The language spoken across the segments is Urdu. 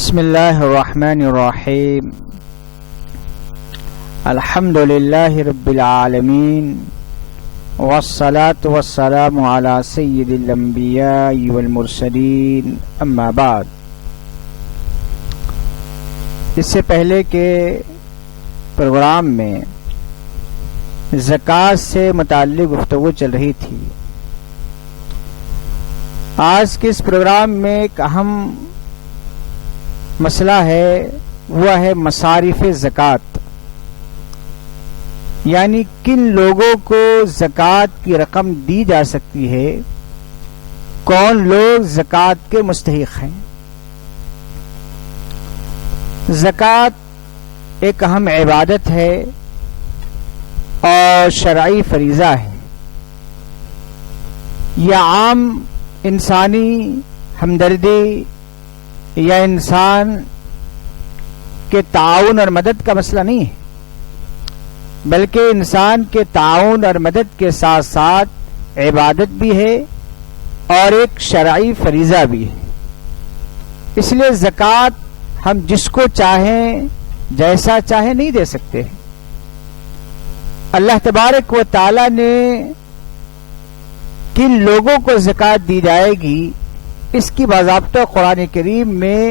بسم اللہ الرحمن الرحیم الحمد للہ رب العالمین والصلاة والسلام علی سید الانبیاء والمرسلین اما بعد۔ اس سے پہلے کے پروگرام میں زکوٰۃ سے متعلق گفتگو چل رہی تھی۔ آج کے اس پروگرام میں ایک اہم مسئلہ ہے، وہ ہے مصارف زکوٰۃ، یعنی کن لوگوں کو زکوٰۃ کی رقم دی جا سکتی ہے، کون لوگ زکوٰۃ کے مستحق ہیں۔ زکوٰۃ ایک اہم عبادت ہے اور شرعی فریضہ ہے۔ یہ عام انسانی ہمدردی یا انسان کے تعاون اور مدد کا مسئلہ نہیں ہے، بلکہ انسان کے تعاون اور مدد کے ساتھ ساتھ عبادت بھی ہے اور ایک شرعی فریضہ بھی ہے۔ اس لیے زکوٰۃ ہم جس کو چاہیں جیسا چاہیں نہیں دے سکتے۔ اللہ تبارک و تعالی نے کن لوگوں کو زکوٰۃ دی جائے گی اس کی باضابطہ قرآن کریم میں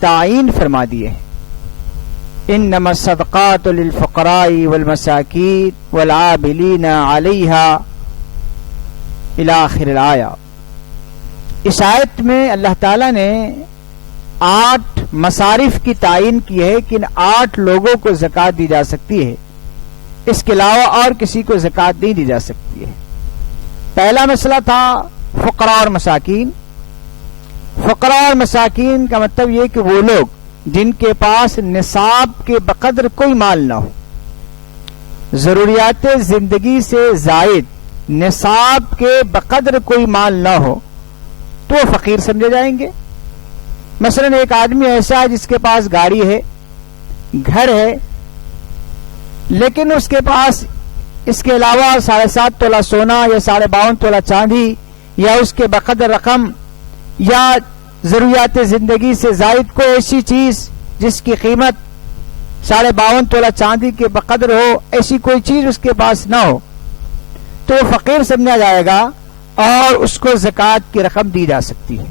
تعیین فرما دیے ہیں۔ انما الصدقات للفقراء والمساکین والعاملین علیہا الی آخر الآیہ۔ اس آیت میں اللہ تعالی نے 8 مصارف کی تعیین کی ہے کہ ان 8 لوگوں کو زکوٰۃ دی جا سکتی ہے، اس کے علاوہ اور کسی کو زکوٰۃ نہیں دی جا سکتی ہے۔ پہلا مسئلہ تھا فقراء اور مساکین۔ فقراء اور مساکین کا مطلب یہ کہ وہ لوگ جن کے پاس نصاب کے بقدر کوئی مال نہ ہو، ضروریات زندگی سے زائد نصاب کے بقدر کوئی مال نہ ہو، تو وہ فقیر سمجھے جائیں گے۔ مثلا ایک آدمی ایسا ہے جس کے پاس گاڑی ہے، گھر ہے، لیکن اس کے پاس اس کے علاوہ 7.5 تولہ سونا یا 52.5 تولہ چاندی یا اس کے بقدر رقم یا ضروریات زندگی سے زائد کوئی ایسی چیز جس کی قیمت 52.5 تولہ چاندی کے بقدر ہو، ایسی کوئی چیز اس کے پاس نہ ہو، تو وہ فقیر سمجھا جائے گا اور اس کو زکوٰۃ کی رقم دی جا سکتی ہے۔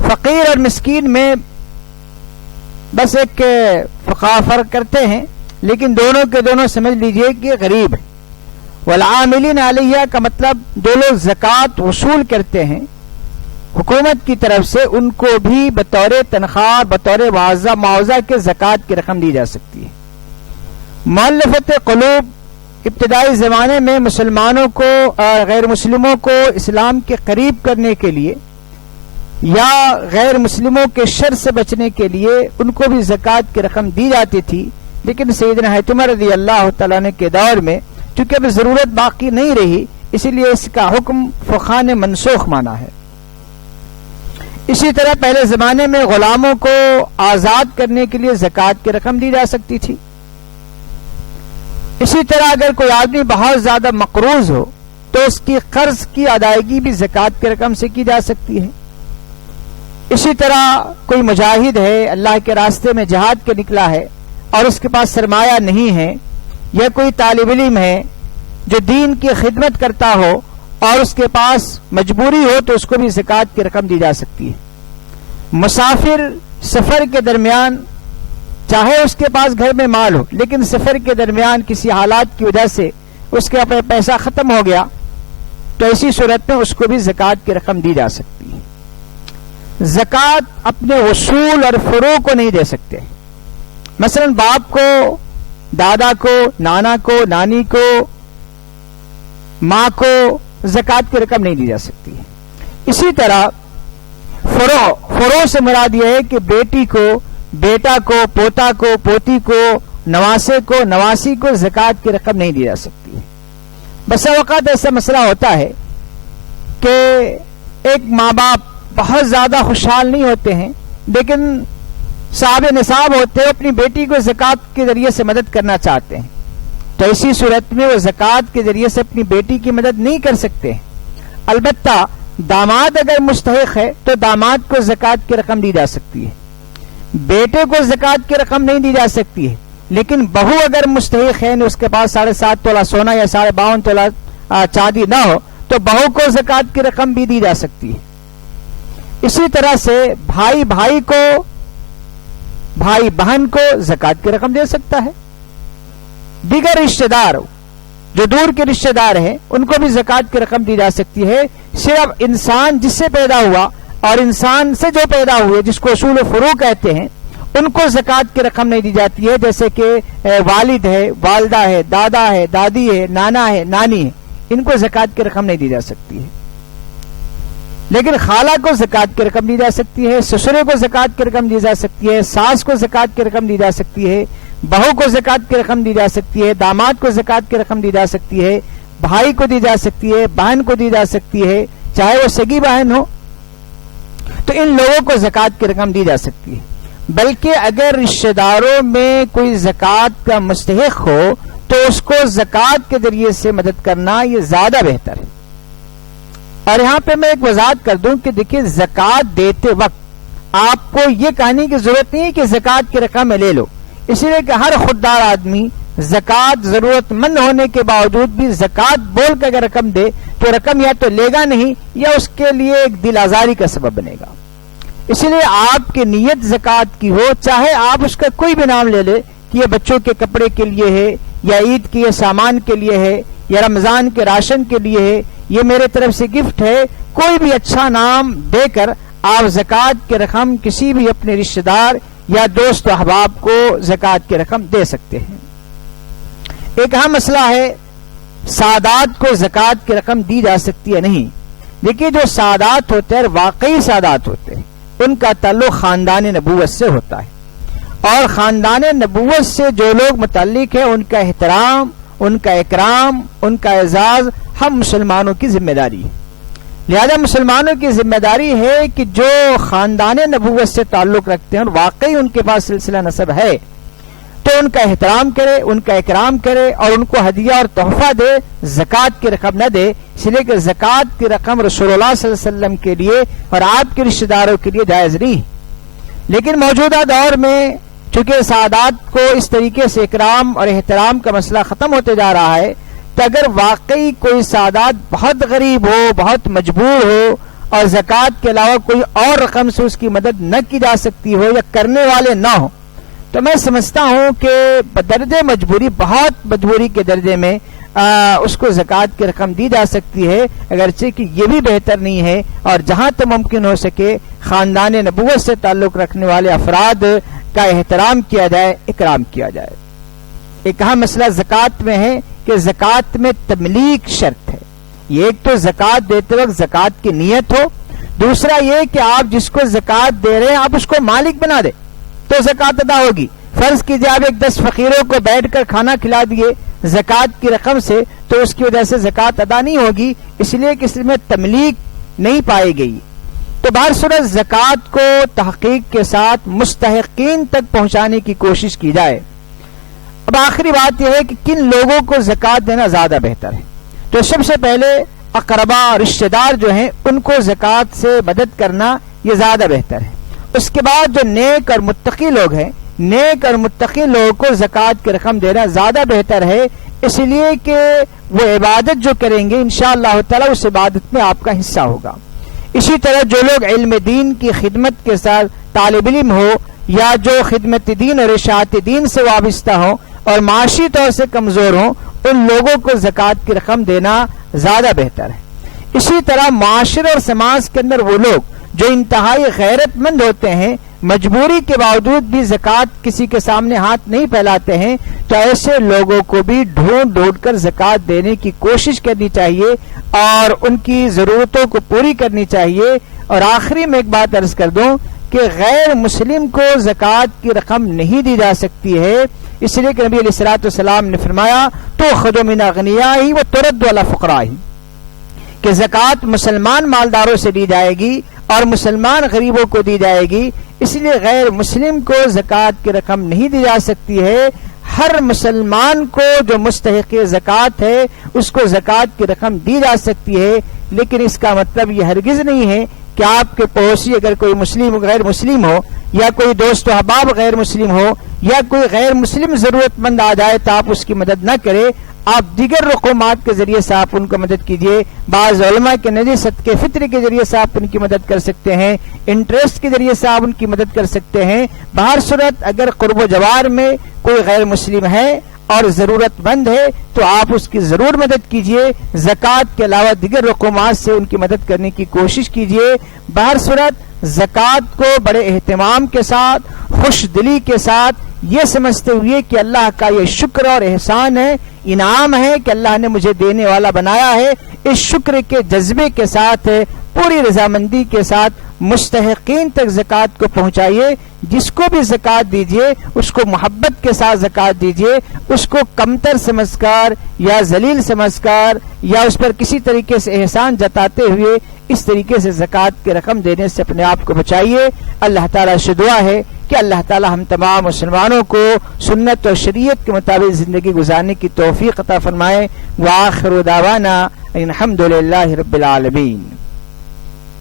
فقیر اور مسکین میں بس ایک فقہ فرق کرتے ہیں، لیکن دونوں کے دونوں سمجھ لیجئے کہ غریب ہے۔ والعاملین علیہ کا مطلب جو لوگ زکوٰۃ وصول کرتے ہیں حکومت کی طرف سے، ان کو بھی بطور تنخواہ بطور معاوضہ کے زکوٰۃ کی رقم دی جا سکتی ہے۔ مؤلفت قلوب ابتدائی زمانے میں مسلمانوں کو اور غیر مسلموں کو اسلام کے قریب کرنے کے لیے یا غیر مسلموں کے شر سے بچنے کے لیے ان کو بھی زکوٰۃ کی رقم دی جاتی تھی، لیکن سیدنا حاتم رضی اللہ تعالیٰ عنہ کے دور میں چونکہ اب ضرورت باقی نہیں رہی، اسی لیے اس کا حکم فقہاء نے منسوخ مانا ہے۔ اسی طرح پہلے زمانے میں غلاموں کو آزاد کرنے کے لیے زکوٰۃ کی رقم دی جا سکتی تھی۔ اسی طرح اگر کوئی آدمی بہت زیادہ مقروض ہو تو اس کی قرض کی ادائیگی بھی زکوٰۃ کی رقم سے کی جا سکتی ہے۔ اسی طرح کوئی مجاہد ہے، اللہ کے راستے میں جہاد کے نکلا ہے اور اس کے پاس سرمایہ نہیں ہے، یا کوئی طالب علم ہے جو دین کی خدمت کرتا ہو اور اس کے پاس مجبوری ہو تو اس کو بھی زکوٰۃ کی رقم دی جا سکتی ہے۔ مسافر سفر کے درمیان چاہے اس کے پاس گھر میں مال ہو، لیکن سفر کے درمیان کسی حالات کی وجہ سے اس کے اپنے پیسہ ختم ہو گیا، تو ایسی صورت میں اس کو بھی زکوٰۃ کی رقم دی جا سکتی ہے۔ زکوٰۃ اپنے اصول اور فروع کو نہیں دے سکتے۔ مثلا باپ کو، دادا کو، نانا کو، نانی کو، ماں کو زکوٰۃ کی رقم نہیں دی جا سکتی۔ اسی طرح فروع سے مراد یہ ہے کہ بیٹی کو، بیٹا کو، پوتا کو، پوتی کو، نواسے کو، نواسی کو زکوٰۃ کی رقم نہیں دی جا سکتی۔ بسا اوقات ایسا مسئلہ ہوتا ہے کہ ایک ماں باپ بہت زیادہ خوشحال نہیں ہوتے ہیں، لیکن صاحب نصاب ہوتے ہیں، اپنی بیٹی کو زکوٰۃ کے ذریعے سے مدد کرنا چاہتے ہیں، تو اسی صورت میں وہ زکوٰۃ کے ذریعے سے اپنی بیٹی کی مدد نہیں کر سکتے۔ البتہ داماد اگر مستحق ہے تو داماد کو زکوٰۃ کی رقم دی جا سکتی ہے، بیٹے کو زکوٰۃ کی رقم نہیں دی جا سکتی ہے، لیکن بہو اگر مستحق ہے اس کے پاس 7.5 تولہ سونا یا 52.5 تولہ چاندی نہ ہو تو بہو کو زکوٰۃ کی رقم بھی دی جا سکتی ہے۔ اسی طرح سے بھائی بہن کو زکوٰۃ کی رقم دے سکتا ہے۔ دیگر رشتہ دار جو دور کے رشتہ دار ہیں ان کو بھی زکوٰۃ کی رقم دی جا سکتی ہے۔ صرف انسان جس سے پیدا ہوا اور انسان سے جو پیدا ہوئے جس کو اصول و فروع کہتے ہیں ان کو زکوٰۃ کی رقم نہیں دی جاتی ہے، جیسے کہ والد ہے، والدہ ہے، دادا ہے، دادی ہے، نانا ہے، نانی ہے، ان کو زکوٰۃ کی رقم نہیں دی جا سکتی ہے۔ لیکن خالہ کو زکوٰۃ کی رقم دی جا سکتی ہے، سسرے کو زکوٰۃ کی رقم دی جا سکتی ہے، ساس کو زکوٰۃ کی رقم دی جا سکتی ہے، بہو کو زکوٰۃ کی رقم دی جا سکتی ہے، داماد کو زکوٰۃ کی رقم دی جا سکتی ہے، بھائی کو دی جا سکتی ہے، بہن کو دی جا سکتی ہے، چاہے وہ سگی بہن ہو، تو ان لوگوں کو زکوٰۃ کی رقم دی جا سکتی ہے۔ بلکہ اگر رشتہ داروں میں کوئی زکوٰۃ کا مستحق ہو تو اس کو زکوٰۃ کے ذریعے سے مدد کرنا یہ زیادہ بہتر ہے۔ اور یہاں پہ میں ایک وضاحت کر دوں کہ دیکھیں زکوٰۃ دیتے وقت آپ کو یہ کہنے کی ضرورت نہیں کہ زکوٰۃ کی رقم میں لے لو، اس لیے کہ ہر خوددار آدمی زکوٰۃ ضرورت مند ہونے کے باوجود بھی زکوٰۃ بول کے اگر رقم دے تو رقم یا تو لے گا نہیں یا اس کے لیے ایک دل آزاری کا سبب بنے گا۔ اسی لیے آپ کی نیت زکوٰۃ کی ہو، چاہے آپ اس کا کوئی بھی نام لے لے کہ یہ بچوں کے کپڑے کے لیے ہے یا عید کے سامان کے لیے ہے یا رمضان کے راشن کے لیے ہے، یہ میرے طرف سے گفٹ ہے، کوئی بھی اچھا نام دے کر آپ زکوٰۃ کی رقم کسی بھی اپنے رشتہ دار یا دوست و احباب کو زکوٰۃ کی رقم دے سکتے ہیں۔ ایک اہم مسئلہ ہے سادات کو زکوٰۃ کی رقم دی جا سکتی ہے نہیں۔ دیکھیے جو سادات ہوتے ہیں واقعی سادات ہوتے ہیں ان کا تعلق خاندان نبوت سے ہوتا ہے، اور خاندان نبوت سے جو لوگ متعلق ہیں ان کا احترام، ان کا اکرام، ان کا اعزاز ہم مسلمانوں کی ذمہ داری ہے۔ لہذا مسلمانوں کی ذمہ داری ہے کہ جو خاندان نبوت سے تعلق رکھتے ہیں اور واقعی ان کے پاس سلسلہ نسب ہے تو ان کا احترام کرے، ان کا اکرام کرے اور ان کو ہدیہ اور تحفہ دے، زکوٰۃ کی رقم نہ دے، اس لیے کہ زکوٰۃ کی رقم رسول اللہ صلی اللہ علیہ وسلم کے لیے اور آپ کے رشتہ داروں کے لیے جائز نہیں۔ لیکن موجودہ دور میں چونکہ سادات کو اس طریقے سے اکرام اور احترام کا مسئلہ ختم ہوتے جا رہا ہے، تو اگر واقعی کوئی سادات بہت غریب ہو، بہت مجبور ہو اور زکوٰۃ کے علاوہ کوئی اور رقم سے اس کی مدد نہ کی جا سکتی ہو یا کرنے والے نہ ہوں، تو میں سمجھتا ہوں کہ بدرجہ مجبوری، بہت مجبوری کے درجے میں اس کو زکوٰۃ کی رقم دی جا سکتی ہے، اگرچہ کہ یہ بھی بہتر نہیں ہے، اور جہاں تک ممکن ہو سکے خاندان نبوت سے تعلق رکھنے والے افراد کا احترام کیا جائے، اکرام کیا جائے۔ ایک اہم مسئلہ زکوٰۃ میں ہے کہ زکوٰۃ میں تملیک شرط ہے۔ یہ ایک تو زکوٰۃ دیتے وقت زکوٰۃ کی نیت ہو، دوسرا یہ کہ آپ جس کو زکوٰۃ دے رہے ہیں آپ اس کو مالک بنا دیں تو زکوٰۃ ادا ہوگی۔ فرض کیجیے آپ 10 فقیروں کو بیٹھ کر کھانا کھلا دیے زکوٰۃ کی رقم سے تو اس کی وجہ سے زکوٰۃ ادا نہیں ہوگی، اس لیے کہ اس میں تملیک نہیں پائی گئی۔ تو بہرصورت زکوٰۃ کو تحقیق کے ساتھ مستحقین تک پہنچانے کی کوشش کی جائے۔ اب آخری بات یہ ہے کہ کن لوگوں کو زکوٰۃ دینا زیادہ بہتر ہے، تو سب سے پہلے اقربا رشتہ دار جو ہیں ان کو زکوٰۃ سے مدد کرنا یہ زیادہ بہتر ہے۔ اس کے بعد جو نیک اور متقی لوگ ہیں، نیک اور متقی لوگوں کو زکوٰۃ کی رقم دینا زیادہ بہتر ہے، اس لیے کہ وہ عبادت جو کریں گے انشاءاللہ تعالی اس عبادت میں آپ کا حصہ ہوگا۔ اسی طرح جو لوگ علم دین کی خدمت کے ساتھ طالب علم ہو یا جو خدمت دین اور اشاعت دین سے وابستہ ہوں اور معاشی طور سے کمزور ہوں، ان لوگوں کو زکوٰۃ کی رقم دینا زیادہ بہتر ہے۔ اسی طرح معاشرے اور سماج کے اندر وہ لوگ جو انتہائی غیرت مند ہوتے ہیں، مجبوری کے باوجود بھی زکوٰۃ کسی کے سامنے ہاتھ نہیں پھیلاتے ہیں، تو ایسے لوگوں کو بھی ڈھونڈ ڈھونڈ کر زکوٰۃ دینے کی کوشش کرنی چاہیے اور ان کی ضرورتوں کو پوری کرنی چاہیے۔ اور آخری میں ایک بات عرض کر دوں کہ غیر مسلم کو زکوٰۃ کی رقم نہیں دی جا سکتی ہے، اس لیے کہ نبی علیہ الصلوٰۃ والسلام نے فرمایا تو خذ من اغنیائہ وترد علی فقرائہ، کہ زکوٰۃ مسلمان مالداروں سے دی جائے گی اور مسلمان غریبوں کو دی جائے گی، اس لیے غیر مسلم کو زکوٰۃ کی رقم نہیں دی جا سکتی ہے۔ ہر مسلمان کو جو مستحق زکوٰۃ ہے اس کو زکوٰۃ کی رقم دی جا سکتی ہے، لیکن اس کا مطلب یہ ہرگز نہیں ہے کہ آپ کے پڑوسی اگر کوئی مسلم غیر مسلم ہو، یا کوئی دوست و احباب غیر مسلم ہو، یا کوئی غیر مسلم ضرورت مند آ جائے تو آپ اس کی مدد نہ کرے، آپ دیگر رقومات کے ذریعے سے آپ ان کو مدد کیجئے۔ بعض علماء کے نظر صدقے فطر کے ذریعے سے آپ ان کی مدد کر سکتے ہیں، انٹرسٹ کے ذریعے سے آپ ان کی مدد کر سکتے ہیں۔ بہر صورت اگر قرب و جوار میں کوئی غیر مسلم ہے اور ضرورت مند ہے تو آپ اس کی ضرور مدد کیجئے، زکوٰۃ کے علاوہ دیگر رقومات سے ان کی مدد کرنے کی کوشش کیجئے۔ بہر صورت زکوٰۃ کو بڑے اہتمام کے ساتھ، خوش دلی کے ساتھ، یہ سمجھتے ہوئے کہ اللہ کا یہ شکر اور احسان ہے، انعام ہے کہ اللہ نے مجھے دینے والا بنایا ہے، اس شکر کے جذبے کے ساتھ پوری رضامندی کے ساتھ مستحقین تک زکوٰۃ کو پہنچائیے۔ جس کو بھی زکوٰۃ دیجیے اس کو محبت کے ساتھ زکوٰۃ دیجیے، اس کو کمتر سمجھ کر یا ذلیل سمجھ کر یا اس پر کسی طریقے سے احسان جتاتے ہوئے اس طریقے سے زکوٰۃ کی رقم دینے سے اپنے آپ کو بچائیے۔ اللہ تعالیٰ سے دعا ہے کہ اللہ تعالیٰ ہم تمام مسلمانوں کو سنت اور شریعت کے مطابق زندگی گزارنے کی توفیق عطا فرمائے۔ وآخر دعوانا الحمد للہ رب العالمین۔